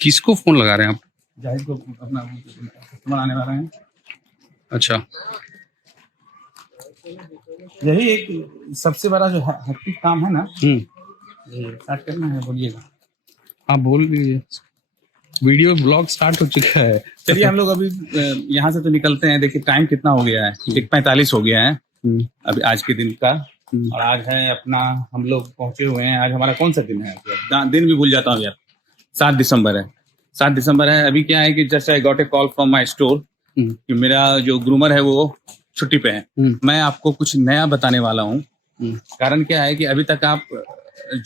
किसको फोन लगा रहे हैं आप? जाहिद को अपना कस्टमर आने वाला है। अच्छा, यही एक सबसे बड़ा जो हेक्टिक काम है ना, स्टार्ट करना है, बोलिएगा। आप बोल लीजिए। वीडियो ब्लॉग स्टार्ट हो चुका है। चलिए हम लोग अभी यहाँ से तो निकलते हैं। देखिए टाइम कितना हो गया है, 1:45 हो गया है अभी आज के दिन का। और आज है अपना, हम लोग पहुंचे हुए हैं। आज हमारा कौन सा दिन है? दिन भी भूल जाता हूँ यार। 7 दिसंबर है। 7 दिसंबर है। अभी क्या है कि just I got a call from my store कि मेरा जो ग्रूमर है वो छुट्टी पे है। मैं आपको कुछ नया बताने वाला हूँ। कारण क्या है कि अभी तक आप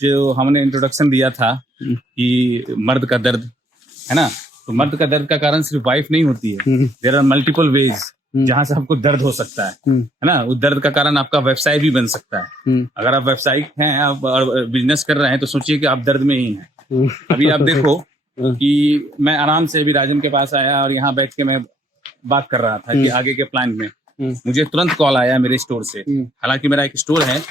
जो हमने इंट्रोडक्शन दिया था कि मर्द का दर्द है ना, तो मर्द का दर्द का कारण सिर्फ वाइफ नहीं होती है। देयर आर मल्टीपल वेज जहां से आपको दर्द हो सकता है ना। उस दर्द का कारण आपका व्यवसाय भी बन सकता है। अगर आप व्यावसायिक हैं, आप बिजनेस कर रहे हैं, तो सोचिए कि आप दर्द में ही हैं। अभी आप देखो कि मैं आराम से अभी राजन के पास आया और यहाँ बैठ के मैं बात कर रहा था कि आगे के प्लान में मुझे तुरंत कॉल आया मेरे स्टोर से। हालांकि मेरा एक स्टोर है,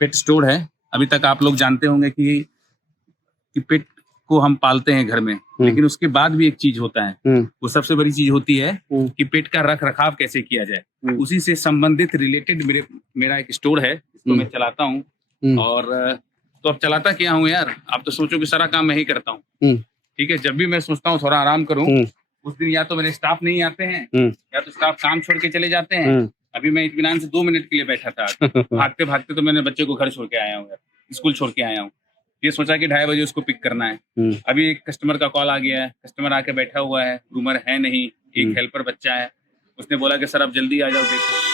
पेट स्टोर है। अभी तक आप लोग जानते होंगे कि पेट को हम पालते हैं घर में, लेकिन उसके बाद भी एक चीज होता है, वो सबसे बड़ी चीज होती है कि पेट का रख रखाव कैसे किया जाए। उसी से संबंधित रिलेटेड मेरा एक स्टोर है, इसको मैं चलाता हूँ। और तो अब चलाता क्या हूँ यार, आप तो सोचो कि सारा काम मैं ही करता हूँ। ठीक है, जब भी मैं सोचता हूँ थोड़ा आराम करूँ, उस दिन या तो मेरे स्टाफ नहीं आते हैं या तो स्टाफ काम छोड़ के चले जाते हैं। अभी मैं इत्मीनान से 2 मिनट के लिए बैठा था। भागते भागते तो मैंने बच्चे को घर छोड़ के आया हूँ यार, स्कूल छोड़ के आया हूँ। ये सोचा कि 2:30 बजे उसको पिक करना है। अभी एक कस्टमर का कॉल आ गया है, कस्टमर आके बैठा हुआ है, ग्रूमर है नहीं, एक हेल्पर बच्चा है। उसने बोला कि सर आप जल्दी आ जाओ, देखो।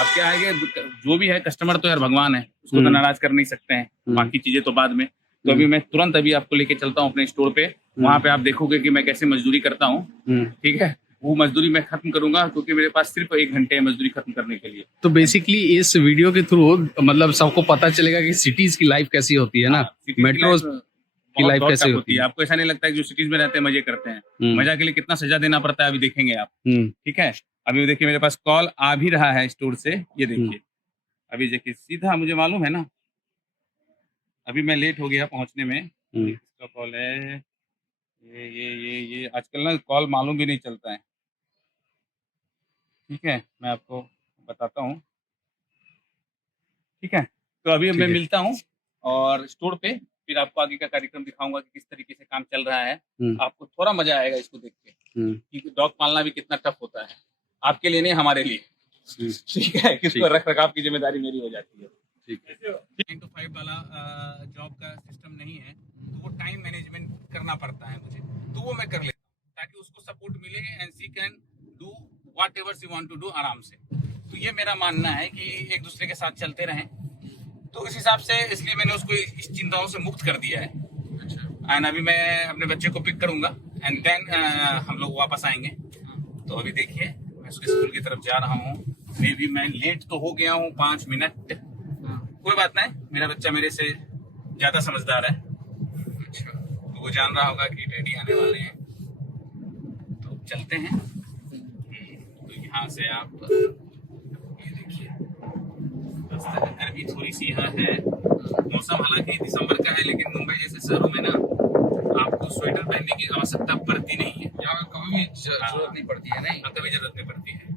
अब क्या है कि जो भी है, कस्टमर तो यार भगवान है, उसको तो नाराज कर नहीं सकते हैं, बाकी चीजें तो बाद में। तो अभी मैं तुरंत अभी आपको लेके चलता हूँ अपने स्टोर पे। वहां पे आप देखोगे कि मैं कैसे मजदूरी करता हूँ। ठीक है, वो मजदूरी मैं खत्म करूंगा, क्योंकि मेरे पास सिर्फ 1 घंटे है मजदूरी खत्म करने के लिए। तो बेसिकली इस वीडियो के थ्रू मतलब सबको पता चलेगा कि सिटीज की लाइफ कैसी होती है ना, मेट्रो की लाइफ कैसे होती है। आपको ऐसा नहीं लगता है कि जो सिटीज में रहते हैं मजे करते हैं? मजा के लिए कितना सजा देना पड़ता है, अभी देखेंगे आप। ठीक है, अभी देखिए मेरे पास कॉल आ भी रहा है स्टोर से, ये देखिए। अभी देखिए सीधा, मुझे मालूम है ना, अभी मैं लेट हो गया पहुंचने में। किसका कॉल है? ये आजकल ना कॉल मालूम भी नहीं चलता है। ठीक है, मैं आपको बताता हूँ। ठीक है, तो अभी मैं मिलता हूँ और स्टोर पे, फिर आपको आगे का कार्यक्रम दिखाऊंगा कि किस तरीके से काम चल रहा है। आपको थोड़ा मजा आएगा इसको देख के कि डॉग पालना भी कितना टफ होता है, आपके लिए नहीं, हमारे लिए। ठीक है, किसको रख रखाव की जिम्मेदारी मेरी हो जाती है। ठीक है, 9 to 5 वाला जॉब का सिस्टम नहीं है, तो वो टाइम मैनेजमेंट करना पड़ता है मुझे, तो वो मैं कर लेता हूँ ताकि उसको सपोर्ट मिले and she can do whatever she want to do आराम से। तो ये मेरा मानना है कि एक दूसरे के साथ चलते रहें, तो इस हिसाब से, इसलिए मैंने उसको इस चिंताओं से मुक्त कर दिया है। एंड अभी मैं अपने बच्चे को पिक करूंगा एंड देन हम लोग वापस आएंगे। तो अभी देखिए मैं उसके स्कूल की तरफ जा रहा हूँ। मे भी मैं लेट तो हो गया हूँ 5 मिनट, कोई बात नहीं, मेरा बच्चा मेरे से ज्यादा समझदार है। तो वो जान रहा होगा कि डैडी आने वाले हैं, तो चलते हैं। तो यहाँ से आप ये देखिए, गर्मी थोड़ी सी यहाँ है, मौसम हालांकि दिसंबर का है, लेकिन मुंबई जैसे शहरों में ना आपको स्वेटर पहनने की आवश्यकता पड़ती नहीं है। यहाँ कभी भी जरूरत नहीं पड़ती है, नहीं कभी जरूरत नहीं पड़ती है।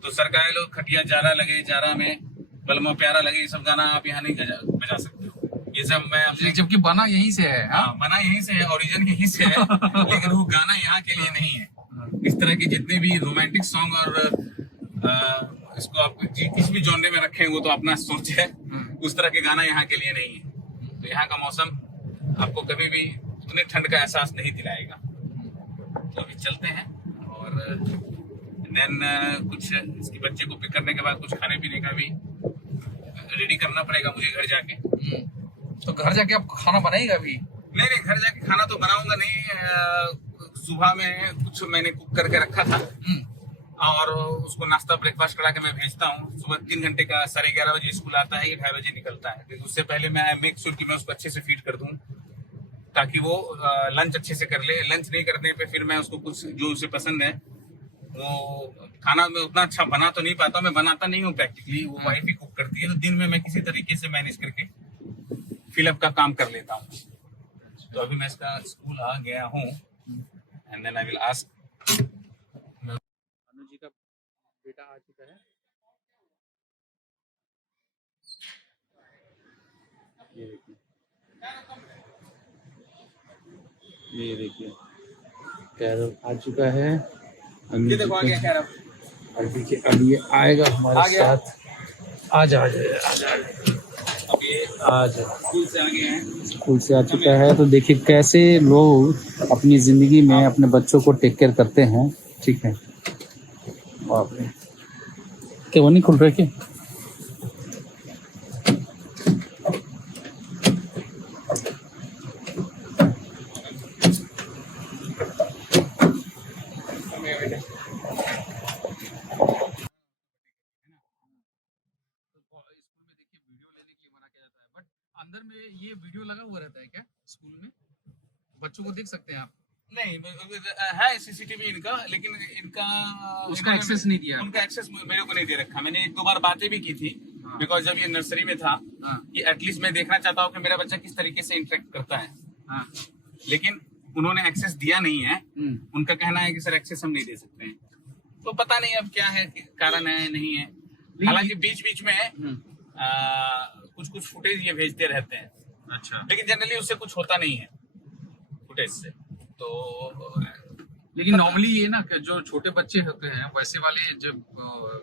तो सरकारें लोग खटिया जारा लगे, जारा में बलमा प्यारा लगे, ये सब गाना आप यहाँ नहीं बजा सकते हो। ये सब मैं, जबकि बना यहीं से है। हाँ, बना यहीं से है, ओरिजिन यहीं से है, लेकिन वो गाना यहाँ के लिए नहीं है। इस तरह के जितने भी रोमांटिक सॉन्ग और इसको आप किस भी जॉनरे में रखें, वो तो अपना सोच है, उस तरह के गाना यहाँ के लिए नहीं है। तो यहाँ का मौसम आपको कभी भी उतने ठंड का एहसास नहीं दिलाएगा। तो अभी चलते हैं और देन कुछ इसके बच्चे को पिक करने के बाद कुछ खाने पीने का भी रेडी करना पड़ेगा मुझे घर जाके। तो घर जाके आप खाना बनाएगा अभी? नहीं, घर जाके खाना तो बनाऊंगा नहीं। सुबह में कुछ मैंने कुक करके रखा था और उसको नाश्ता ब्रेकफास्ट करा के मैं भेजता हूँ। सुबह 3 घंटे का 11:30 बजे स्कूल आता है, ये 2:30 बजे निकलता है। तो उससे पहले मैं मेक श्योर कि मैं उसको अच्छे से फीड कर दूं, ताकि वो लंच अच्छे से कर ले। लंच नहीं करने पे फिर मैं उसको कुछ जो उसे पसंद है, वो खाना में उतना अच्छा बना तो नहीं पाता, मैं बनाता नहीं हूँ प्रैक्टिकली, वो वाइफ ही कुक करती है। तो दिन में मैं किसी तरीके से मैनेज करके फिलअप का काम कर लेता हूँ। तो अभी मैं इसका स्कूल आ गया हूँ and then I will ask. Anuj ji का बेटा आ चुका है। ये देखिए, ये देखिए कैरल आ चुका है। ये देखो आ गया कैरल। और देखिए अब ये आएगा हमारे साथ। आ जा आ जा अभी आ जा। स्कूल से आ गए हैं। स्कूल से आ चुका है। तो देखिए कैसे लोग अपनी जिंदगी में अपने बच्चों को टेक केयर करते हैं। ठीक है, बाप रे, क्या वो नहीं खुल रहे क्या? अंदर में ये वीडियो लगा हुआ रहता है क्या स्कूल में? बच्चों को देख सकते हैं आप? नहीं है सीसीटीवी इनका, लेकिन इनका उसका एक्सेस नहीं दिया। उनका एक्सेस मेरे को नहीं दे रखा। मैंने एक दो बार बातें भी की थी बिकॉज जब ये नर्सरी में था कि एटलीस्ट मैं देखना चाहता हूँ कि मेरा बच्चा किस तरीके से इंटरेक्ट करता है। लेकिन उन्होंने एक्सेस दिया नहीं है। उनका कहना है कि सर एक्सेस हम नहीं दे सकते हैं। तो पता नहीं अब क्या है, कारण है नहीं है। हालांकि बीच बीच में कुछ कुछ फुटेज ये भेजते रहते हैं। अच्छा, लेकिन जनरली उससे कुछ होता नहीं है फुटेज से। तो लेकिन नॉर्मली ये ना कि जो छोटे बच्चे होते हैं वैसे वाले जब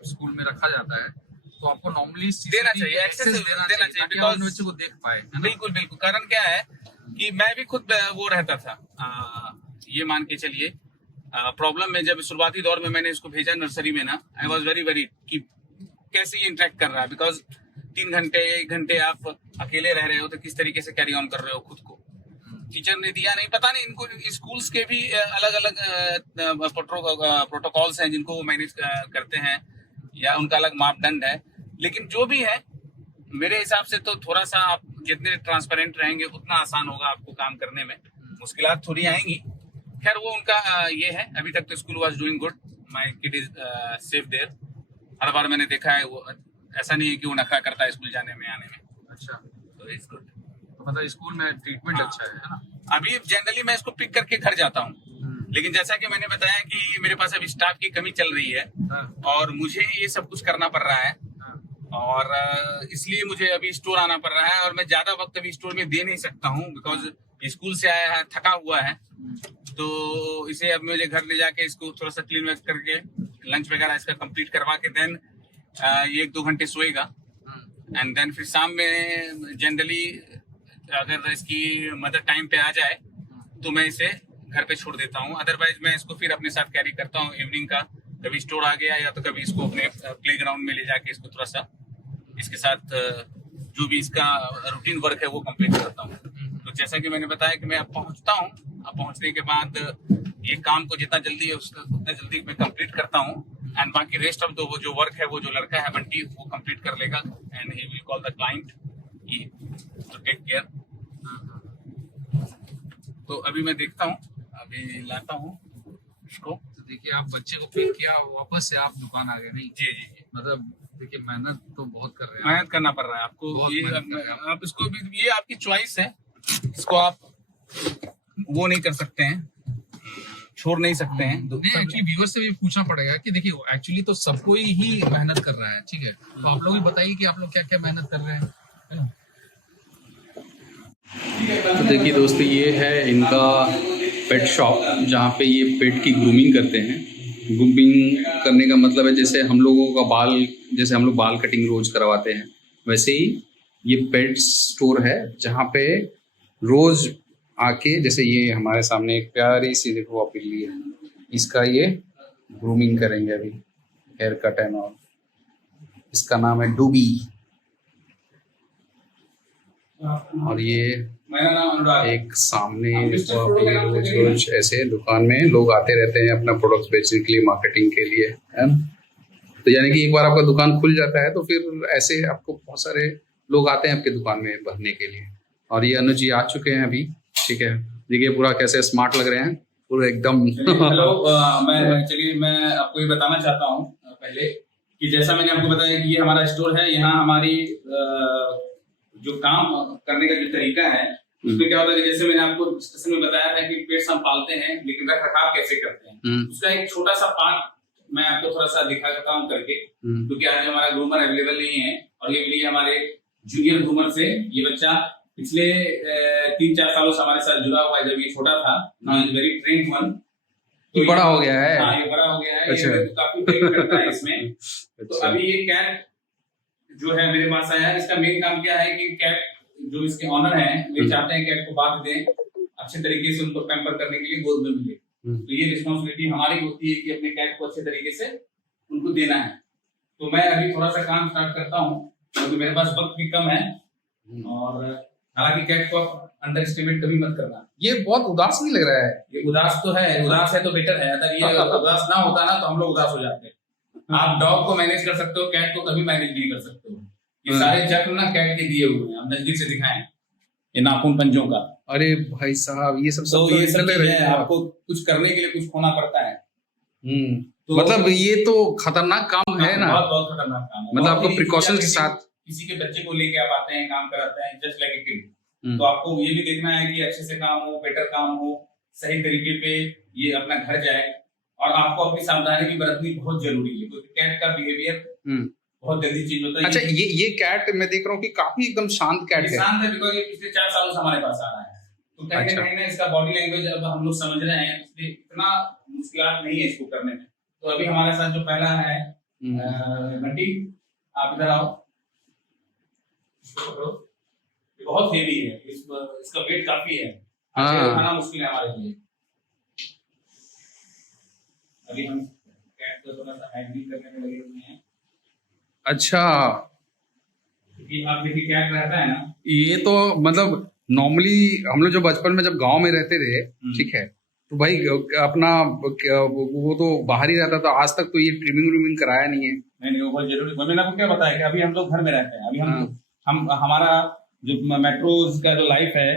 स्कूल में रखा जाता है तो आपको नॉर्मली देना चाहिए, एक्सेस देना चाहिए ताकि आप बच्चे को देख पाए, है ना? बिल्कुल बिल्कुल। कारण क्या है कि मैं भी खुद वो रहता था, ये मान के चलिए प्रॉब्लम में जब शुरुआती दौर में मैंने इसको भेजा नर्सरी में ना, आई वॉज वेरी वेरी कि कैसे ये इंटरेक्ट कर रहा है। बिकॉज 3 घंटे 1 घंटे आप अकेले रह रहे हो तो किस तरीके से कैरी ऑन कर रहे हो खुद को। टीचर ने दिया नहीं, पता नहीं इनको स्कूल्स के भी अलग अलग प्रोटोकॉल्स हैं जिनको वो मैनेज करते हैं या उनका अलग मापदंड है। लेकिन जो भी है मेरे हिसाब से तो थोड़ा सा आप जितने ट्रांसपेरेंट रहेंगे उतना आसान होगा आपको काम करने में। मुश्किलात थोड़ी आएंगी, खैर वो उनका ये है। अभी तक तो school was doing good, my kid is safe there. हर बार मैंने देखा है वो ऐसा नहीं है कि वो नखरा करता है स्कूल जाने में आने में। अच्छा, तो इट्स गुड। तो मतलब स्कूल में ट्रीटमेंट अच्छा है ना? अभी जनरली मैं इसको पिक करके घर जाता हूँ, लेकिन जैसा कि मैंने बताया कि मेरे पास अभी स्टाफ की कमी चल रही है और मुझे ये सब कुछ करना पड़ रहा है और इसलिए मुझे अभी स्टोर आना पड़ रहा है। और मैं ज्यादा वक्त अभी स्टोर में दे नहीं सकता हूँ बिकॉज स्कूल से आया है, थका हुआ है। तो इसे अब मुझे घर ले जाके इसको थोड़ा सा क्लीन वैक करके लंच वगैरह इसका कंप्लीट करवा के देन 1-2 घंटे सोएगा एंड देन फिर शाम में जनरली अगर इसकी मदर टाइम पे आ जाए तो मैं इसे घर पे छोड़ देता हूँ। अदरवाइज मैं इसको फिर अपने साथ कैरी करता हूँ इवनिंग का। कभी स्टोर आ गया या तो कभी इसको अपने प्ले ग्राउंड में ले जाके इसको थोड़ा सा इसके साथ जो भी इसका रूटीन वर्क है वो कंप्लीट करता हूँ। तो जैसा कि मैंने बताया कि मैं अब पहुँचता हूँ, अब पहुँचने के बाद ये काम को जितना जल्दी है उतना जल्दी मैं कंप्लीट करता हूँ एंड बाकी रेस्ट ऑफ वो जो वर्क है वो जो लड़का है बंटी वो कंप्लीट कर लेगा and he will call the client to take care. तो अभी मैं देखता हूँ, अभी लाता हूँ इसको। तो देखिए आप बच्चे को पिक किया, वापस से आप दुकान आ गए। नहीं जी जी जी, मतलब देखिए मेहनत तो बहुत कर रहे हैं, मेहनत करना पड़ रहा है आपको। ये आप इसको भी, ये आपकी चॉइस है, इसको आप वो नहीं कर सकते हैं, छोड़ नहीं सकते हैं। एक्चुअली व्यूअर से भी पूछना पड़ेगा कि देखिए एक्चुअली तो सबको ही मेहनत कर रहा है, ठीक है? तो आप लोग भी बताइए कि आप लोग क्या क्या मेहनत कर रहे हैं, है ना? तो देखिए दोस्तों ये है इनका पेट शॉप जहाँ पे ये पेट की ग्रूमिंग करते हैं। ग्रूमिंग करने का मतलब है जैसे हम लोगों का बाल, जैसे हम लोग बाल कटिंग रोज करवाते हैं वैसे ही ये पेट स्टोर है जहाँ पे रोज आके, जैसे ये हमारे सामने एक प्यारी सी देखो आप बिल्ली है, इसका ये ग्रूमिंग करेंगे अभी, हेयर कट एंड ऑल। इसका नाम है डूबी और ये एक सामने देखो आप, ये रोज रोज ऐसे दुकान में लोग आते रहते हैं अपना प्रोडक्ट्स बेचने के लिए, मार्केटिंग के लिए, है ना? तो यानी कि एक बार आपका दुकान खुल जाता है तो फिर ऐसे आपको बहुत सारे लोग आते हैं आपके दुकान में भरने के लिए। और ये अनुज जी आ चुके हैं अभी, ठीक है? देखिए पूरा कैसे स्मार्ट लग रहे हैं, पूरा एकदम। हेलो, मैं आपको ये बताना चाहता हूँ पहले कि जैसा मैंने आपको बताया कि ये हमारा स्टोर है। यहाँ हमारी जो काम करने का जो तरीका है उसमें क्या होता है कि जैसे मैंने आपको डिस्कशन में बताया था कि पेट्स हम पालते हैं लेकिन रख रखाव कैसे करते हैं, उसका एक छोटा सा पार्ट मैं आपको थोड़ा सा दिखाता हूँ करके, क्योंकि आज हमारा ग्रूमर अवेलेबल नहीं है। और ये लिए हमारे जूनियर ग्रूमर से ये बच्चा पिछले 3-4 सालों से हमारे साथ जुड़ा हुआ है। जब ये छोटा था, now is very trained one, तो बड़ा हो गया है। हाँ, ये बड़ा हो गया है। अच्छा। ये काफी ट्रेन करता है इसमें। तो अच्छा। अभी ये कैट जो है मेरे पास आया, इसका मेन काम क्या है कि कैट जो इसके ऑनर हैं वे चाहते हैं कैट को बांध दें, अच्छे तरीके से उनको पैम्पर करने के लिए गोद में मिले। तो ये रिस्पॉन्सिबिलिटी हमारी होती है कि अपने कैट को अच्छे तरीके से उनको देना है। तो मैं अभी थोड़ा सा काम स्टार्ट करता हूँ क्योंकि मेरे पास वक्त भी कम है। और हालांकि कैट को अंडर एस्टिमेट कभी मत करना। ये बहुत उदास नहीं लग रहा है। ये उदास तो है, उदास है तो बेटर है। अगर ये उदास ना होता ना तो हम लोग उदास हो जाते। आप डॉग को मैनेज कर सकते हो, कैट को कभी मैनेज नहीं कर सकते हो। ये सारे जख्म ना कैट के दिए हुए हैं, आप नजदीक से दिखाएं, ये नाखून पंजों का। अरे भाई साहब, ये सब तो ये सब चल रहे है, आपको कुछ करने के लिए कुछ खोना पड़ता है। तो मतलब ये तो खतरनाक काम है ना। बहुत बहुत खतरनाक काम है। मतलब आपको बहुत प्रिकॉशन के साथ किसी के बच्चे को लेके आप आते हैं, काम कराते हैं, जस्ट लाइक ए किड। तो आपको ये भी देखना है कि अच्छे से काम हो, बेटर काम हो, सही तरीके पे ये अपना घर जाए। और आपको अपनी सावधानी भी बरतनी बहुत जरूरी है क्योंकि कैट का बिहेवियर बहुत जल्दी चेंज होता है। अच्छा, ये कैट मैं देख रहा हूँ कि काफी एकदम शांत कैट है। शांत है बिकॉज ये पिछले 4 सालों से हमारे पास आ रहा है। तो कहीं ना कहीं ना इसका बॉडी लैंग्वेज अब हम लोग समझ रहे हैं, इसलिए इतना मुश्किल नहीं है इसको करने में। तो अभी हमारे साथ जो पहला है बंटी, आप इधर आओ, इसको पकड़ो। ये बहुत हेवी है, इसका वेट काफी है, उठाना मुश्किल है हमारे लिए। अभी हम कैट को थोड़ा सा हैंडलिंग करने में लगे हुए हैं। अच्छा, क्योंकि आप देखिए कैट रहता है ना, ये तो मतलब नॉर्मली हम लोग जो बचपन में जब गांव में रहते थे, ठीक है, तो भाई अपना वो तो बाहर ही रहता था। आज तक तो ये ट्रिमिंग कराया नहीं है। नहीं, वो बहुत जरूरी। मैंने आपको क्या बताया कि अभी हम लोग घर में रहते हैं। अभी हम हमारा जो मेट्रोज का जो लाइफ है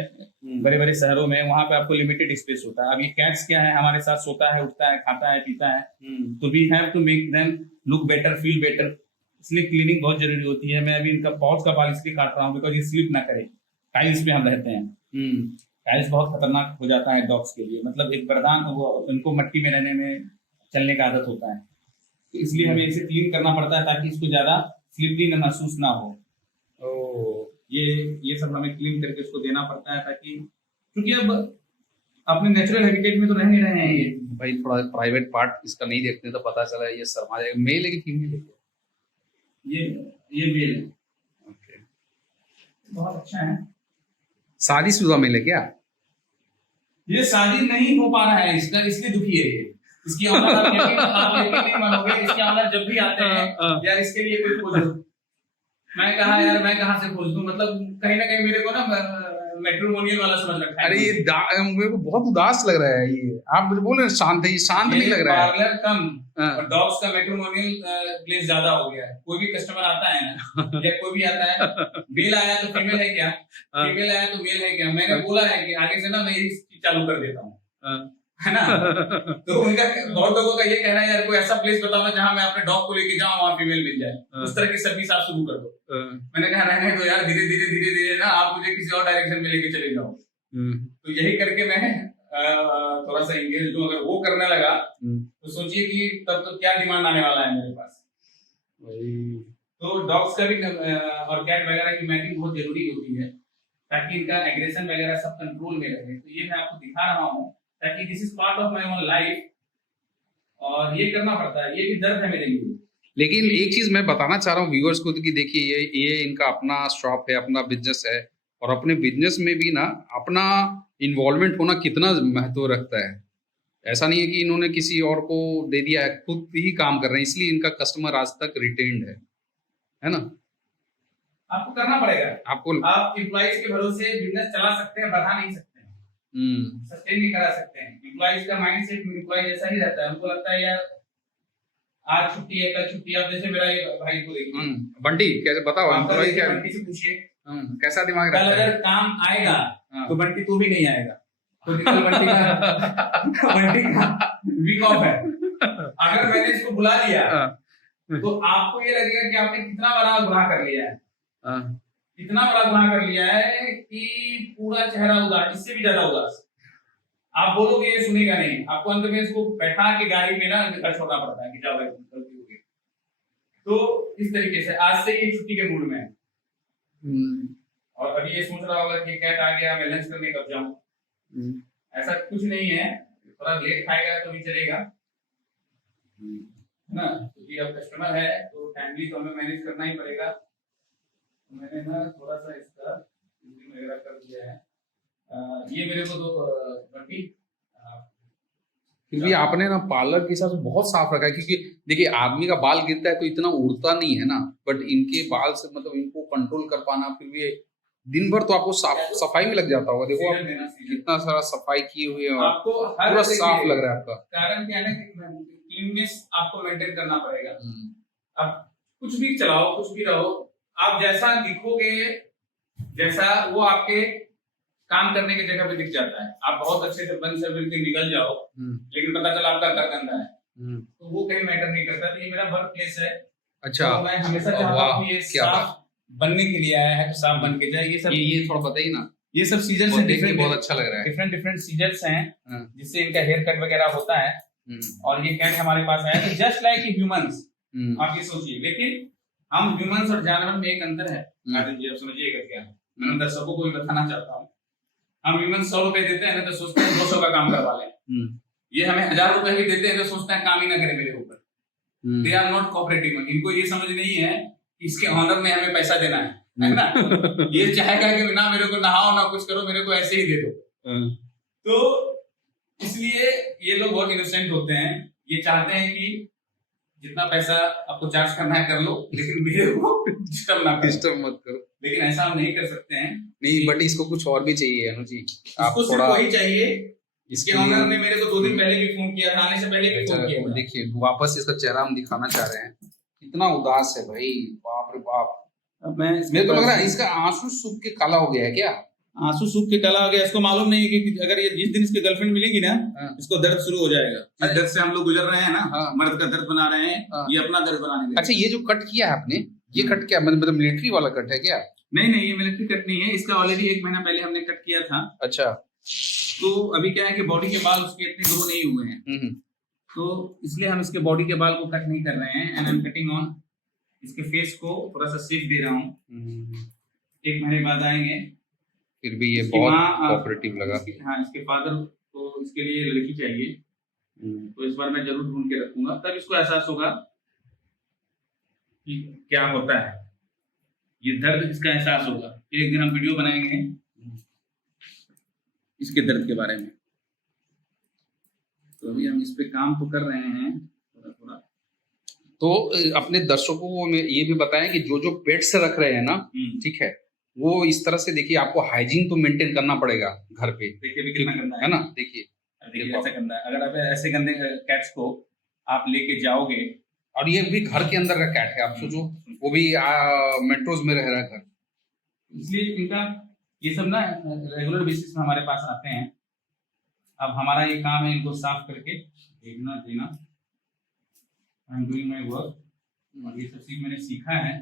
बड़े बड़े शहरों में, वहां पे आपको लिमिटेड स्पेस होता है। अब ये कैट्स क्या है, हमारे साथ सोता है, उठता है, खाता है, पीता है, तो we have to make them look better, feel better. इसलिए क्लीनिंग बहुत जरूरी होती है। मैं अभी इनका पॉज का बाल इसलिए काट रहा हूँ बिकॉज ये स्लिप ना करे। टाइल्स पे हम रहते हैं, टाइल्स बहुत खतरनाक हो जाता है डॉग्स के लिए। मतलब एक वरदान, वो उनको मट्टी में रहने में, चलने का आदत होता है, तो इसलिए हमें इसे क्लीन करना पड़ता है ताकि इसको ज्यादा स्लिपरी महसूस ना हो। ये सब हमें क्लीन करके इसको देना पड़ता है ताकि, क्योंकि अब अपने नेचुरल हैबिटेट में तो रह नहीं रहे हैं। ये भाई थोड़ा प्राइवेट पार्ट इसका नहीं देखते तो पता चला ये शर्मा जाएगा। मेल है कि फीमेल है? ये मेल है। ओके, बहुत अच्छा है। शादीशुदा मेल है क्या? ये शादी नहीं हो पा रहा है इसका, इसलिए दुखी है ये। इसकी औलाद आप यकीन नहीं मानोगे, इसकी औलाद जब भी आते हैं यार इसके लिए कोई खोज दो। मैं कहा यार मैं कहाँ से खोज दूं, मतलब कहीं ना कहीं मेरे को ना मैट्रिमोनियल वाला समझ रखा है। अरे ये मेरे को बहुत उदास लग रहा है ये। आप मुझे बोल रहे हैं शांत है, ये शांत नहीं लग रहा है। पार्लर कम और डॉग्स का मैट्रिमोनियल प्लेस ज्यादा हो गया है। कोई भी कस्टमर आता है ना या कोई भी आता है, मेल आया तो फीमेल है क्या, फीमेल आया तो मेल है क्या, मैंने बोला है कि आगे से ना मैं यही चालू कर देता हूँ, है ना। तो उनका बहुत लोगों का ये कहना है यार कोई ऐसा प्लेस बताओ ना जहाँ मैं अपने डॉग को लेके जाऊँ, वहाँ फीमेल मिल जाए, उस तरह की सर्विस आप शुरू कर दो। मैंने कहा रहने दो यार, धीरे धीरे ना आप मुझे किसी और डायरेक्शन में लेके चले जाओ। तो यही करके मैं थोड़ा सा एंगेज हूँ। अगर वो करने लगा तो सोचिए कि तब तो क्या डिमांड आने वाला है मेरे पास। तो डॉग्स का भी और कैट वगैरह की मैटिंग बहुत जरूरी होती है ताकि इनका एग्रेशन वगैरह सब कंट्रोल में रहे। तो ये मैं आपको दिखा रहा हूँ ताकि this is part of my own life, और ये करना पड़ता है, ये भी दर्द है मेरे लिए। लेकिन एक चीज मैं बताना चाह रहा हूँ व्यूअर्स को कि देखिए ये इनका अपना शॉप है, अपना बिजनेस है, और अपने बिजनेस में भी ना अपना इन्वॉल्वमेंट होना कितना महत्व रखता है। ऐसा नहीं है कि इन्होंने किसी और को दे दिया है, खुद ही काम कर रहे हैं, इसलिए इनका कस्टमर आज तक रिटेन्ड है ना। आपको करना पड़ेगा। आप एम्प्लॉइज के भरोसे बिजनेस चला सकते हैं, बढ़ा नहीं सकते, सस्टेन नहीं करा सकते हैं। एम्प्लॉइज का माइंडसेट एम्प्लॉय जैसा ही रहता है, उनको लगता है यार आज छुट्टी है, कल छुट्टी। आप जैसे मेरा ये भाई को देखिए, बंटी कैसे बताओ, एम्प्लॉय क्या, बंटी से पूछिए कैसा दिमाग रखता है। कल अगर काम आएगा तो बंटी तू भी नहीं आएगा, तो कल बंटी का वीक ऑफ है। अगर मैंने इसको बुला लिया तो आपको ये लगेगा कि आपने कितना बड़ा गुनाह कर लिया है। इतना बड़ा गुनाह कर लिया है कि पूरा चेहरा उदास, इससे भी ज्यादा उदास। आप बोलोगे ये सुनेगा नहीं, आपको अंत में इसको बैठा के गाड़ी में ना घर छोड़ना पड़ता है कि जाओ भाई गलती हो गई। तो इस तरीके से आज से ये छुट्टी के मूड में है और अभी ये सोच रहा होगा कि कैट आ गया, मैं लंच करने कब जाऊं। ऐसा कुछ नहीं है, थोड़ा लेट खाएगा तो भी चलेगा, है ना, क्योंकि अब कस्टमर है तो फैमिली तो हमें मैनेज करना ही पड़ेगा। तो मैंने ना थोड़ा सा इसका वगैरह कर दिया है। ये मेरे को तो बाकी फिर भी आपने ना पार्लर के हिसाब से बहुत साफ रखा है, क्योंकि देखिए आदमी का बाल गिरता है तो इतना उड़ता नहीं है ना, बट इनके बाल से मतलब इनको कंट्रोल कर पाना, फिर भी दिन भर तो आपको सफाई में लग जाता होगा। देखो आप कितना सारा सफाई किए हुए हैं, आपको पूरा साफ लग रहा है आपका। कारण क्या है ना, क्लीननेस आपको मेंटेन करना पड़ेगा। अब कुछ भी चलाओ, कुछ भी रहो, आप जैसा दिखोगे, जैसा वो आपके काम करने की जगह पे दिख जाता है। आप बहुत अच्छे से बन से बिल्कुल निकल जाओ, लेकिन पता चला आपका घर गंदा है, तो वो कहीं मैटर नहीं करता। तो ये मेरा वर्क प्लेस है। अच्छा, तो मैं हमेशा चाहता हूं कि ये साफ बनने के लिए आया है तो साफ बन के जाए। ये सब ये थोड़ा बताइए ना, ये सब सीजर्स हैं, डिफरेंट, बहुत अच्छा लग रहा है, डिफरेंट सीजर्स हैं जिससे इनका हेयर कट वगैरह होता है। और ये कैट हमारे पास आया तो जस्ट लाइक ह्यूमंस, आप ये सोचिए। लेकिन हम ह्यूमंस और जानवर में एक अंतर है, आप समझिएगा क्या। मैं दर्शकों को भी बताना चाहता हूँ, हम ह्यूमन 100 रुपए देते हैं ना तो सोचते हैं 200 का काम करवा लें। ये हमें 1000 रुपए भी देते हैं तो सोचते हैं काम ही ना करे मेरे ऊपर। They are not cooperative. इनको ये समझ नहीं है कि इसके ऑनर में हमें पैसा देना है ना। ये चाहेगा कि ना मेरे को नहाओ ना कुछ करो, मेरे को ऐसे ही दे दो। तो इसलिए ये लोग बहुत इनोसेंट होते हैं। ये चाहते हैं कि जितना पैसा आपको चार्ज करना है कर लो, लेकिन मेरे को डिस्टर्ब मत करो। लेकिन ऐसा हम नहीं कर सकते हैं। नहीं, बट इसको कुछ और भी चाहिए अनु जी, आपको थोड़ा वही चाहिए। इसके ऑनर ने मेरे को 2 दिन पहले भी फोन किया था, आने से पहले भी फोन किया था। देखिए वापस इसका चेहरा हम दिखाना चाह रहे हैं, कितना उदास है भाई, बाप रे बाप। अब मैं मेरे को लग रहा है इसका आंसू सूख के काला हो गया है क्या? आंसू सूख के काला हो गया। इसको मालूम नहीं है कि अगर ये जिस दिन इसकी गर्लफ्रेंड मिलेगी ना, इसको दर्द शुरू हो जाएगा। जिस दर्द से हम लोग गुजर रहे हैं ना, मर्द का दर्द बना रहे हैं, ये अपना दर्द बनाने लगेगा। अच्छा, ये जो कट किया है आपने, ये कट क्या मतलब मिलिट्री वाला कट है क्या? नहीं नहीं, ये मिलिट्री कट नहीं है। इसका ऑलरेडी 1 महीना पहले हमने कट किया था। अच्छा, तो अभी क्या है कि बॉडी के बाल उसके इतने ग्रो नहीं हुए हैं, तो इसलिए हम इसके बॉडी के बाल को कट नहीं कर रहे हैं। And I am cutting on इसके फेस को थोड़ा सा शेप दे रहा हूँ। 1 महीने बाद आएंगे। फिर भी ये बहुत कोऑपरेटिव लगा। हाँ, इसके फादर को इसके लिए लड़की चाहिए, तो इस बार मैं जरूर ढूंढ के रखूंगा, तब इसको एहसास होगा कि क्या होता है, ये दर्द इसका एहसास होगा। फिर एक दिन हम वीडियो बनाएंगे इसके दर्द के बारे में। तो अभी हम इस पे काम तो कर रहे हैं थोड़ा थोड़ा। तो अपने दर्शकों को ये भी बताएं कि जो पेट्स रख रहे हैं ना, ठीक है, वो इस तरह से देखिए, आपको हाइजीन तो मेंटेन करना पड़ेगा घर पे। देखिए भी कितना गंदा है ना, देखिए ऐसा गंदा है। अगर आप ऐसे गंदे कैट्स को आप लेके जाओगे, और ये भी घर के अंदर का कैट है, आप सोचो, वो भी मेट्रोज में रह रहा है घर। इसलिए इनका ये सब ना रेगुलर बेसिस में हमारे पास आते हैं। अब हमारा ये काम है इनको साफ करके देखना देना। I am doing my work, और ये सब चीज मैंने सीखा है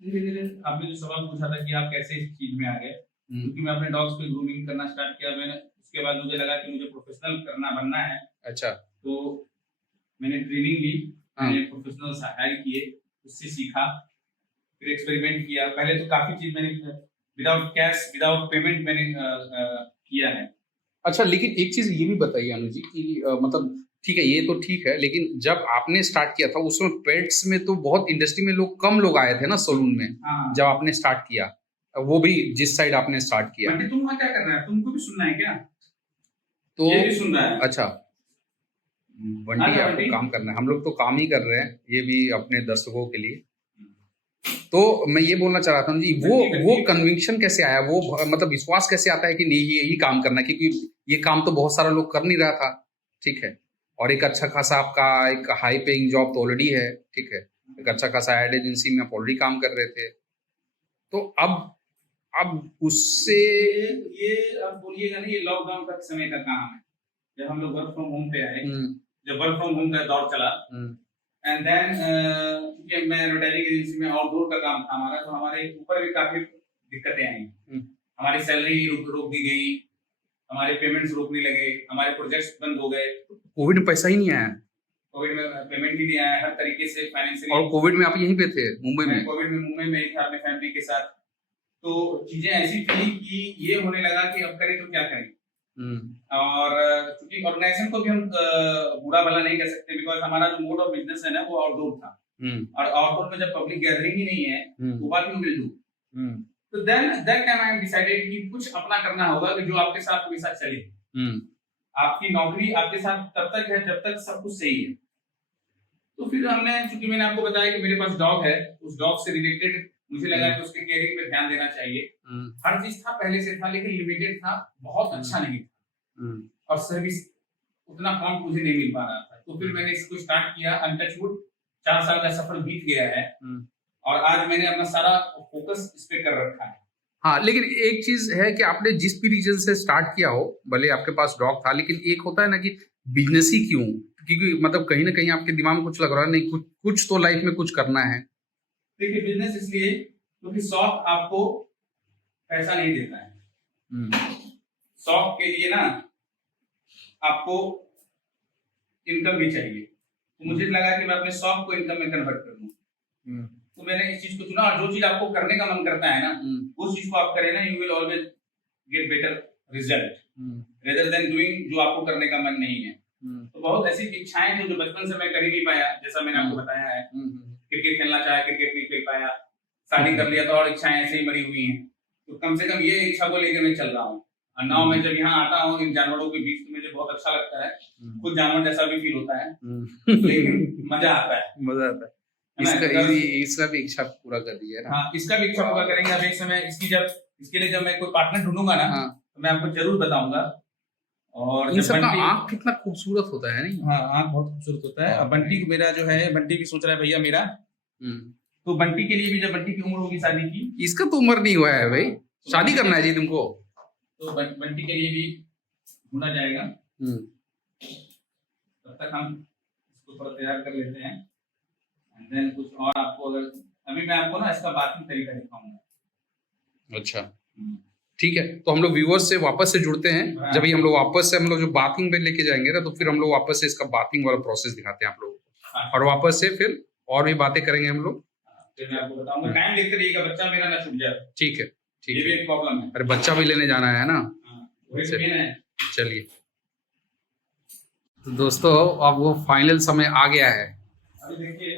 धीरे धीरे। आपने जो सवाल पूछा था कि आप कैसे इस चीज में आ गए, क्योंकि मैं अपने डॉग्स पे ग्रूमिंग करना स्टार्ट किया मैंने, उसके बाद मुझे लगा कि मुझे प्रोफेशनल बनना है। अच्छा, तो मैंने ट्रेनिंग ली, मैंने प्रोफेशनल हायर किए, उससे सीखा, फिर एक्सपेरिमेंट किया। पहले तो काफी चीज मैंने विदाउट कैश विदाउट पेमेंट मैंने किया है। अच्छा, लेकिन एक चीज ये भी बताइए अनु जी कि मतलब ठीक है, ये तो ठीक है, लेकिन जब आपने स्टार्ट किया था उसमें पेट्स में तो बहुत इंडस्ट्री में कम लोग आए थे ना सलून में। जब आपने स्टार्ट किया, वो भी जिस साइड आपने स्टार्ट किया। तुम वहाँ क्या कर रहा है, तुमको भी सुनना है क्या? तो ये भी सुन रहा है। अच्छा, बंटी आपको काम करना है, हम लोग तो काम ही कर रहे हैं, ये भी अपने दर्शकों के लिए। तो मैं ये बोलना चाह रहा था जी, वो कन्विक्शन कैसे आया, वो मतलब विश्वास कैसे आता है कि नहीं यही काम करना है, क्योंकि ये काम तो बहुत सारा लोग कर नहीं रहा था, ठीक है, और एक अच्छा खासा आपका एक हाई पेइंग जॉब तो ऑलरेडी है, ठीक है, एक अच्छा खासा एड एजेंसी में आप ऑलरेडी काम कर रहे थे, तो अब उससे ये अब बोलिएगा नहीं, ये लॉकडाउन का समय का काम है, जब हम लोग वर्क फ्रॉम होम पे आए, जब वर्क फ्रॉम होम का दौर चला, एंड देन मैं एडवर्टाइजिंग एजेंसी में आउटडोर का काम था हमारा, तो हमारे ऊपर भी काफी दिक्कतें आई, हमारी सैलरी रोक दी गई, हमारे पेमेंट्स रोकने लगे, हमारे प्रोजेक्ट्स बंद हो गए। कोविड में पैसा ही नहीं आया, कोविड में पेमेंट ही नहीं आया, हर तरीके से फाइनेंशियली। और कोविड में आप यहीं पे थे मुंबई में? कोविड में मुंबई में था अपने फैमिली के साथ। तो चीजें ऐसी थी कि ये होने लगा कि अब करें तो क्या करें। और क्योंकि ऑर्गेनाइजेशन को भी हम बुरा भला नहीं कह सकते, बिकॉज हमारा जो मोड ऑफ बिजनेस है ना वो आउटडोर था, और आउटडोर में जब पब्लिक गैदरिंग ही नहीं है तो बात क्यों मिल दूं। तो then that time I decided कि कुछ अपना करना होगा कि जो आपके साथ हमेशा चले। आपकी नौकरी आपके साथ तब तक है जब तक सब कुछ सही है। तो फिर हमने, चूंकि मैंने आपको बताया कि मेरे पास डॉग है, उस डॉग से रिलेटेड मुझे लगा कि उसके केयरिंग पे ध्यान देना चाहिए। हर चीज था पहले से था, लेकिन लिमिटेड था, बहुत अच्छा नहीं था, और सर्विस उतना प्रॉम्प्ट मुझे नहीं मिल पा रहा था। तो फिर मैंने इसको स्टार्ट किया। अनटचवुड 4 साल का सफर बीत गया है, और आज मैंने अपना सारा फोकस इस पे कर रखा है। हाँ, लेकिन एक चीज है कि आपने जिस भी रीजन से स्टार्ट किया हो, भले आपके पास डॉग था, लेकिन एक होता है ना कि बिजनेस ही क्यों, क्योंकि मतलब कहीं ना कहीं आपके दिमाग में कुछ लग रहा है, नहीं कुछ तो लाइफ में कुछ करना है। देखिए, बिजनेस इसलिए क्योंकि शौक आपको पैसा नहीं देता है। शौक के लिए ना आपको इनकम भी चाहिए। तो मुझे लगा कि मैं अपने शौक को इनकम में कन्वर्ट कर दूं। तो मैंने इस चीज को चुना, और जो चीज आपको करने का मन करता है ना, उस चीज को आप करें ना, you will always get better result rather than doing जो आपको करने का मन नहीं है। तो बहुत ऐसी इच्छाएं थी जो बचपन से मैं कर ही नहीं पाया, जैसा मैंने आपको बताया है। क्रिकेट खेलना चाहे, क्रिकेट नहीं खेल पाया, शादी कर लिया तो और इच्छाएं ऐसे ही मरी हुई हैं। तो कम से कम ये इच्छा को लेकर मैं चल रहा हूँ। और नाउ मैं जब यहाँ आता हूँ इन जानवरों के बीच, तो मुझे बहुत अच्छा लगता है। कुछ जानवर जैसा भी फील होता है, लेकिन मजा आता है। मजा आता है। इसका भी इच्छा पूरा कर दी है ना? हाँ, इसका भी इच्छा पूरा करेंगे। अब एक समय इसके लिए जब मैं कोई पार्टनर ढूंढूंगा ना, तो मैं आपको जरूर बताऊंगा। और इन सबका आँख कितना खूबसूरत होता है, नहीं? हाँ, आँख बहुत खूबसूरत होता है। अब बंटी मेरा जो है, बंटी भी सोच रहा है भैया मेरा, तो बंटी के लिए भी जब बंटी की उम्र होगी शादी की, इसका तो उम्र नहीं हुआ है भाई, शादी करना है जी तुमको, तो बंटी के लिए भी ढूंढा जाएगा। तब तक हम इसको थोड़ा तैयार कर लेते हैं, एंड देन कुछ और आपको, अगर अभी मैं आपको ना इसका बाकी तरीका दिखाऊंगा। अच्छा, ठीक है। तो हम लोग व्यूअर्स से वापस से जुड़ते हैं। जब हम लोग वापस से हम लोग जो बाथिंग पे लेके जाएंगे ना, तो फिर हम लोग वापस से इसका बाथिंग वाला प्रोसेस दिखाते हैं आप लोगों को, और वापस से फिर और भी बातें करेंगे हम लोग। फिर मैं आपको बताऊंगा। टाइम देखते रहिएगा, बच्चा मेरा ना छूट जाए। ठीक है, ठीक है। ये भी एक प्रॉब्लम है। अरे बच्चा भी लेने जाना है ना। चलिए, तो दोस्तों अब वो फाइनल समय आ गया है। अभी देखिए,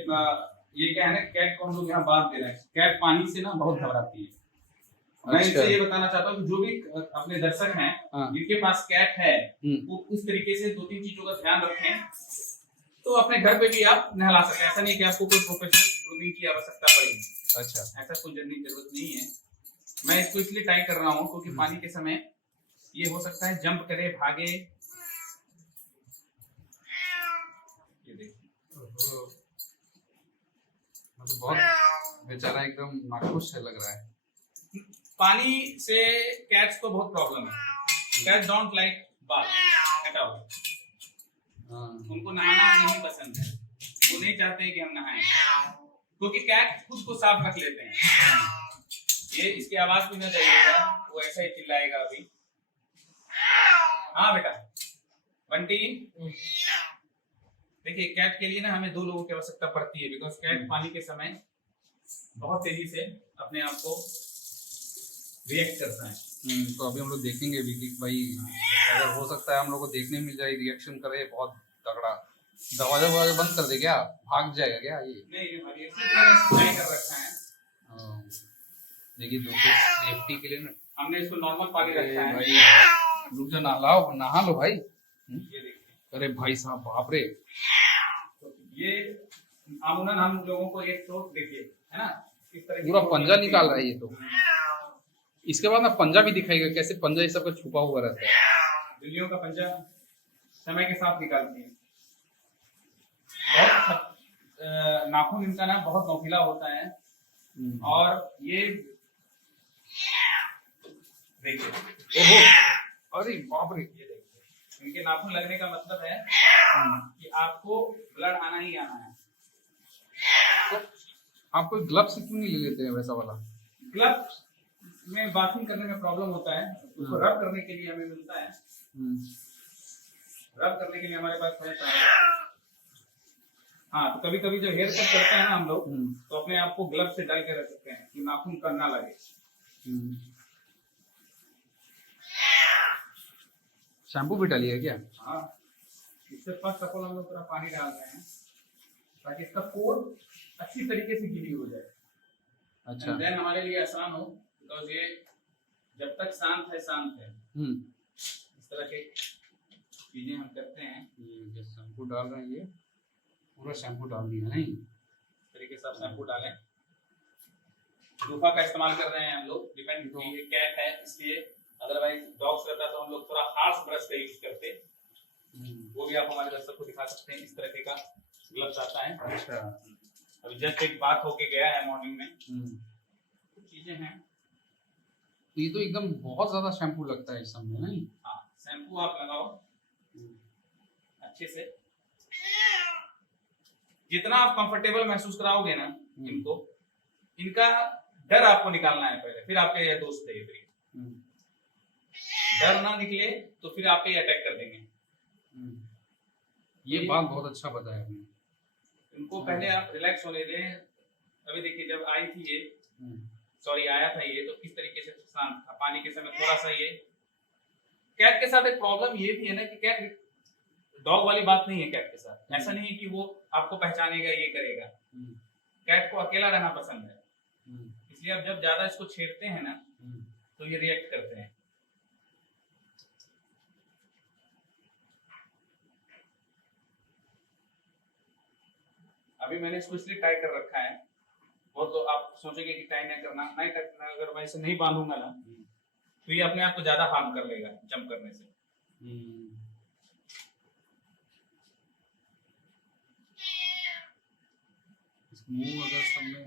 ये क्या है ना, कैट को हम लोग यहाँ बांध दे रहे हैं। कैट पानी से ना बहुत घबराती है। मैं इससे ये बताना चाहता हूँ कि जो भी अपने दर्शक हैं, जिनके पास कैट है, वो उस तरीके से 2-3 चीजों का ध्यान रखें, तो अपने घर पे भी आप नहला सकते हैं। ऐसा नहीं कि आपको कोई प्रोफेशनल ग्रूमिंग की आवश्यकता पड़ेगी। अच्छा, ऐसा कोई जरूरी जरूरत नहीं है। मैं इसको इसलिए टाई कर रहा हूँ क्योंकि पानी के समय ये हो सकता है जंप करे, भागे। ये देखिए, मतलब बहुत बेचारा एकदम नाखुश से लग रहा है। पानी से कैट्स को बहुत प्रॉब्लम है। Cat don't like bath at all. उनको नहाना नहीं पसंद है, वो नहीं चाहते कि हम नहाएं, क्योंकि कैट खुद को साफ रख लेते हैं। ये इसकी आवाज भी ना जाइएगा, वो ऐसा ही चिल्लाएगा अभी। हाँ बेटा, बंटी, देखिए कैट के लिए ना हमें 2 लोगों की आवश्यकता पड़ती है, बिकॉज कैट पानी के समय बहुत तेजी से अपने आप को रिएक्ट करता है। तो अभी हम लोग देखेंगे भी कि भाई अगर हो सकता है हम लोग को देखने मिल जाए, रिएक्शन करे बहुत तगड़ा। दरवाजा बंद कर दे क्या, भाग जाएगा क्या ये? नहीं, कर रखा है। देखिए दोस्तों, सेफ्टी के लिए ना हमने इसको नॉर्मल पानी रखा है भाई। रुक जा, नहा लो भाई। ये देखिए, अरे भाई साहब, बाप रे। तो ये अमूमन हम लोगों को एक तो देखिए, है ना, इस तरह पूरा पंजा निकाल रहा है ये तो। इसके बाद ना पंजा भी दिखाएगा, कैसे पंजा ये सब का छुपा हुआ रहता है। बिल्लियों का पंजा समय के साथ निकालती है। बहुत नाखून इनका ना बहुत नोकीला होता है, और ये देखिए, ओहो, अरे बाप रे, ये देखिए, इनके नाखून लगने का मतलब है कि आपको ब्लड आना ही आना है। तो आप कोई ग्लव्स क्यों नहीं ले लेते हैं वैसा वाला? ग्लव्स में बाथिंग करने में प्रॉब्लम होता है, उसको रब करने के लिए हमें मिलता है। रब करने के लिए हमारे पास है टायर। हाँ, तो कभी कभी जब हेयर कट करते हैं ना हम लोग, तो अपने आप को ग्लव से डाल के रख सकते हैं कि नाखून का ना लगे। शैम्पू भी डालिए क्या? हाँ, इससे फर्स्ट ऑफ ऑल हम लोग थोड़ा पानी डाल रहे हैं ताकि इसका कोर अच्छी तरीके से गीली हो जाए। अच्छा। देन हमारे लिए आसान हो, बिकॉज ये जब तक शांत है इस तरह के चीजें हम करते हैं। ये शैम्पू डाल रहे हैं, ये पूरा शैम्पू डाल दिया नहीं, इस तरीके से आप शैम्पू डालें। लूफा का इस्तेमाल कर रहे हैं हम लोग, डिपेंड, ये कैट है इसलिए, अदरवाइज डॉग्स रहता तो हम लोग थोड़ा हार्श ब्रश का यूज करते। वो भी आप हमारे दर्शक को दिखा सकते हैं। इस तरह का ग्लव्स आता है। अच्छा। अभी जस्ट एक बात होके गया है मॉर्निंग में, कुछ चीजें हैं। तो ये तो एकदम बहुत ज्यादा शैम्पू लगता है इस समय, नहीं? हाँ, शैम्पू आप लगाओ अच्छे से, जितना आप कंफर्टेबल महसूस कराओगे ना इनको, इनका डर आपको निकालना है पहले, फिर आपके ये दोस्त है ये। डर ना निकले तो फिर आप पे अटैक कर देंगे। ये बात बहुत अच्छा बताया आपने। इनको पहले आप रिलैक्स होने दें। अभी देखिए जब आई थी ये, सॉरी आया था ये, तो किस तरीके से शांत था। पानी के समय थोड़ा सा ये, कैट के साथ एक प्रॉब्लम ये भी है ना कि कैट डॉग वाली बात नहीं है। कैट के साथ ऐसा नहीं है कि वो आपको पहचानेगा, ये करेगा। कैट को अकेला रहना पसंद है, इसलिए आप जब ज्यादा इसको छेड़ते हैं ना तो ये रिएक्ट करते हैं। अभी मैंने इसको इसलिए टाई कर रखा है, और तो आप सोचेंगे कि टाई नहीं करना, अगर मैं इसे नहीं बांधूंगा ना तो ये अपने आप को ज्यादा हार्म कर लेगा जंप करने से। मुंह अगर सब में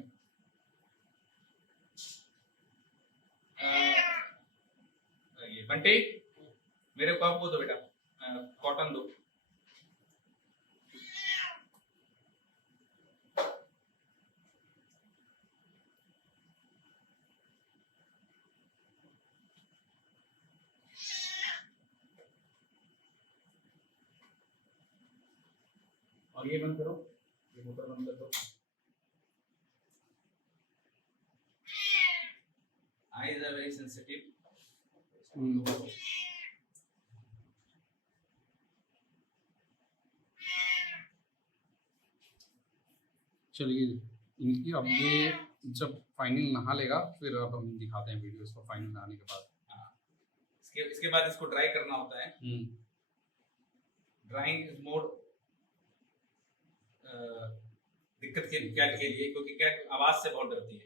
ये बंटी, मेरे को आप वो दो बेटा, कॉटन दो। और ये बंद करो, ये मोटर बंद कर दो। Eyes are very sensitive. चलिए इनकी अब ये जब फाइनल नहा लेगा फिर अब हम दिखाते हैं वीडियो इसको फाइनल नहाने के बाद। इसके बाद इसको ड्राई करना होता है। ड्राइंग इज मोर दिक्कत के कैट के लिए, क्योंकि कैट आवाज से बहुत डरती है।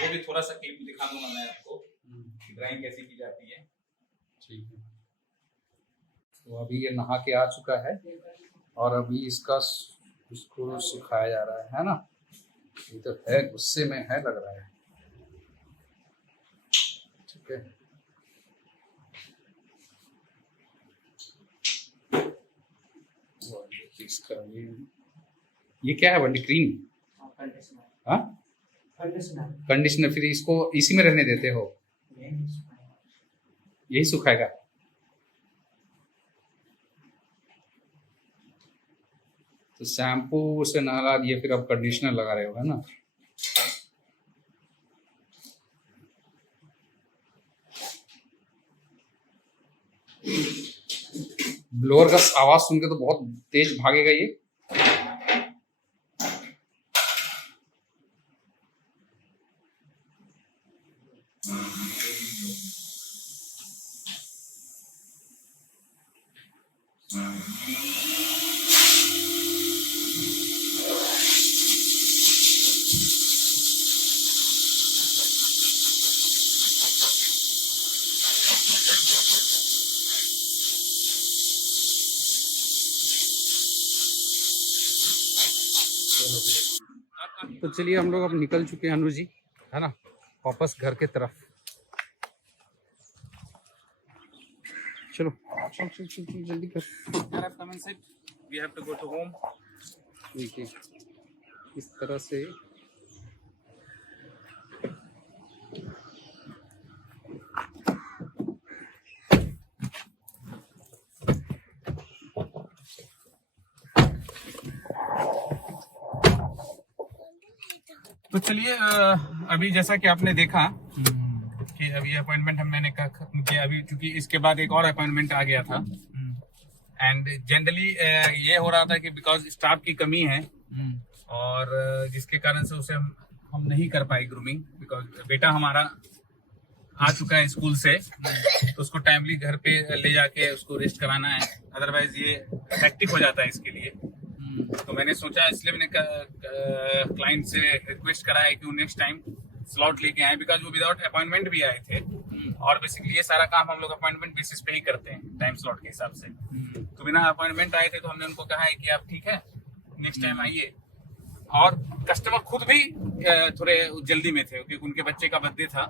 वो भी थोड़ा सा क्लिप दिखा दूंगा मैं आपको, ड्राइंग कैसे की जाती है। ठीक है, तो अभी ये नहा के आ चुका है और अभी इसको सुखाया जा रहा है ना। ये तो है गुस्से में है लग रहा है। ठीक है, इसका ये क्या है बंटी? क्रीम? हाँ, कंडीशनर। फिर इसको इसी में रहने देते हो? यही सुखाएगा? तो शैम्पू से नहला दिए, फिर अब कंडीशनर लगा रहे हो, है ना? ब्लोअर का आवाज सुन के तो बहुत तेज भागेगा ये। तो चलिए हम लोग अब निकल चुके हैं अनु जी, है ना, वापस घर के तरफ। चलो चल चल चल चल जल्दी कर। We have to go to home. देखिए इस तरह से तो चलिए अभी जैसा कि आपने देखा कि अभी अपॉइंटमेंट मैंने खत्म किया, अभी क्योंकि इसके बाद एक और अपॉइंटमेंट आ गया था। एंड जनरली ये हो रहा था कि बिकॉज स्टाफ की कमी है और जिसके कारण से उसे हम नहीं कर पाए ग्रूमिंग, बिकॉज बेटा हमारा आ चुका है स्कूल से, तो उसको टाइमली घर पे ले जाके उसको रेस्ट कराना है, अदरवाइज ये हेक्टिक हो जाता है इसके लिए। तो मैंने सोचा, इसलिए मैंने क्लाइंट से रिक्वेस्ट करा है कि वो नेक्स्ट टाइम स्लॉट लेके आए, बिकॉज वो विदाउट अपॉइंटमेंट भी आए थे और बेसिकली ये सारा काम हम लोग अपॉइंटमेंट बेसिस पे ही करते हैं टाइम स्लॉट के हिसाब से। तो बिना अपॉइंटमेंट आए थे तो हमने उनको कहा है कि आप ठीक है नेक्स्ट टाइम आइए। और कस्टमर खुद भी थोड़े जल्दी में थे क्योंकि उनके बच्चे का बर्थडे था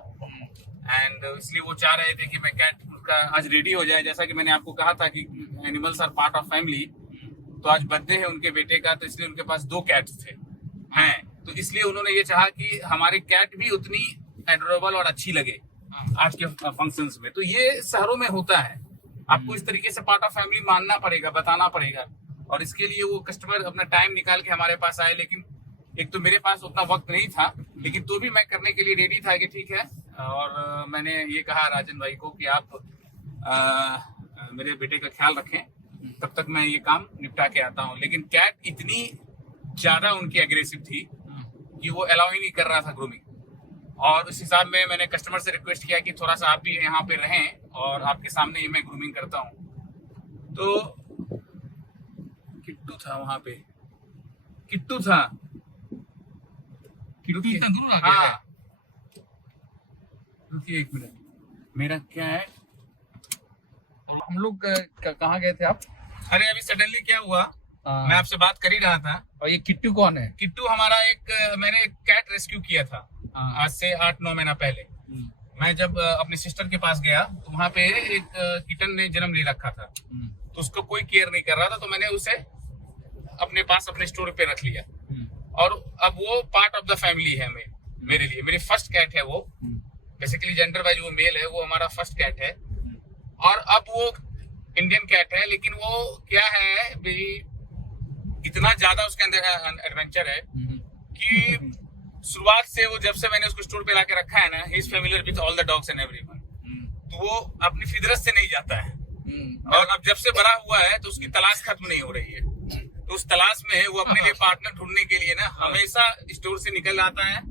एंड इसलिए वो चाह रहे थे कि मैं कैट का आज रेडी हो जाए। जैसा कि मैंने आपको कहा था कि animals are part of family, तो आज बर्थडे है उनके बेटे का, तो इसलिए उनके पास 2 कैट्स थे हैं, तो इसलिए उन्होंने ये चाहा कि हमारी कैट भी उतनी एडोरेबल और अच्छी लगे आज के फंक्शंस में। तो ये शहरों में होता है, आपको इस तरीके से पार्ट ऑफ फैमिली मानना पड़ेगा, बताना पड़ेगा, और इसके लिए वो कस्टमर अपना टाइम निकाल के हमारे पास आए। लेकिन एक तो मेरे पास उतना वक्त नहीं था, लेकिन तो भी मैं करने के लिए रेडी था कि ठीक है। और मैंने ये कहा राजन भाई को कि आप मेरे बेटे का ख्याल रखें, तब तक मैं ये काम निपटा के आता हूँ। लेकिन कैट इतनी ज्यादा उनकी एग्रेसिव थी कि वो अलाउ ही नहीं कर रहा था ग्रूमिंग, और उस हिसाब में मैंने कस्टमर से रिक्वेस्ट किया कि थोड़ा सा आप भी यहाँ पे रहें और आपके सामने ही मैं ग्रूमिंग करता हूँ। तो किट्टू था वहां पे, किट्टू था, किट्टू इतना दूर आ गया है। रुकिए एक मिनट, मेरा क्या है, और हम लोग कहाँ गए थे आप? अरे अभी सडनली क्या हुआ, मैं आपसे बात कर ही रहा था। और ये किट्टू कौन है? किट्टू हमारा मैंने एक कैट रेस्क्यू किया था आज से 8-9 महीना पहले। मैं जब अपने सिस्टर के पास गया तो वहाँ पे एक किटन ने जन्म ले रखा था, तो उसको कोई केयर नहीं कर रहा था, तो मैंने उसे अपने पास अपने स्टोर पे रख लिया। और अब वो पार्ट ऑफ द फैमिली है मेरे लिए, मेरी फर्स्ट कैट है वो। बेसिकली जेंडर वाइज वो मेल है, वो हमारा फर्स्ट कैट है। और अब वो इंडियन कैट है, लेकिन वो क्या है भी, इतना ज्यादा उसके अंदर एडवेंचर है कि शुरुआत से वो, जब से मैंने उसको स्टोर पे लाके रखा है ना, he is familiar with all the dogs and everyone, तो वो अपनी फितरत से नहीं जाता है। और अब जब से बड़ा हुआ है तो उसकी तलाश खत्म नहीं हो रही है, तो उस तलाश में वो अपने लिए पार्टनर ढूंढने के लिए ना हमेशा स्टोर से निकल आता है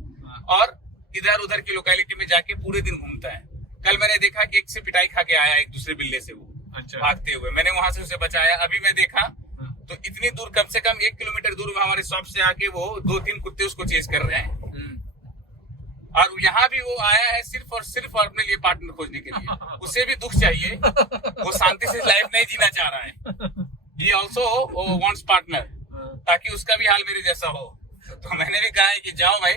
और इधर उधर की लोकेलिटी में जाके पूरे दिन घूमता है। कल मैंने देखा कि एक से पिटाई खा के आया एक दूसरे बिल्ले से, वो अच्छा। भागते हुए, मैंने वहां से उसे बचाया। अभी मैं देखा तो इतनी दूर, कम से कम 1 किलोमीटर दूर हमारे शॉप से आके वो 2-3 कुत्ते उसको चेस कर रहे हैं। और यहाँ भी वो आया है सिर्फ और सिर्फ अपने लिए पार्टनर खोजने के लिए। उसे भी दुख चाहिए, वो शांति से लाइफ नहीं जीना चाह रहा है। He also wants partner, ताकि उसका भी हाल मेरे जैसा हो। तो मैंने भी कहा है कि जाओ भाई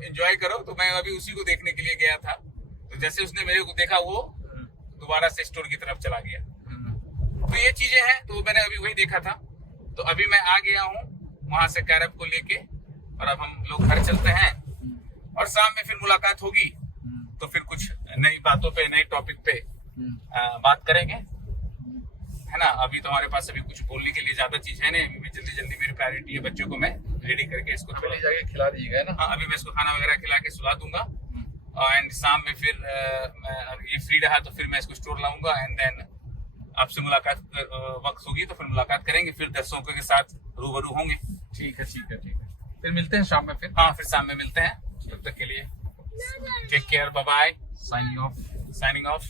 एंजॉय करो। तो मैं अभी उसी को देखने के लिए गया था, तो जैसे उसने मेरे को देखा वो दोबारा से स्टोर की तरफ चला गया। तो ये चीजें हैं, तो मैंने अभी वही देखा था। तो अभी मैं आ गया हूँ वहां से कैरब को लेके, और अब हम लोग घर चलते हैं और शाम में फिर मुलाकात होगी, तो फिर कुछ नई बातों पे, नए टॉपिक पे बात करेंगे, है ना। अभी तो हमारे पास अभी कुछ बोलने के लिए ज्यादा चीज है नहीं। जल्दी मेरी प्रायोरिटी है बच्चों को मैं रेडी करके इसको थोड़ा जाके खिला दीजिएगा ना। हाँ, अभी मैं इसको खाना वगैरह खिला के सुला दूंगा, एंड शाम में फिर ये फ्री रहा तो फिर मैं इसको स्टोर लाऊंगा, एंड देन आपसे मुलाकात वक्त होगी तो फिर मुलाकात करेंगे, फिर दर्शकों के साथ रूबरू होंगे। ठीक है, फिर मिलते हैं शाम में। फिर हाँ, फिर शाम में मिलते हैं। तब तक के लिए take care, bye bye, signing of.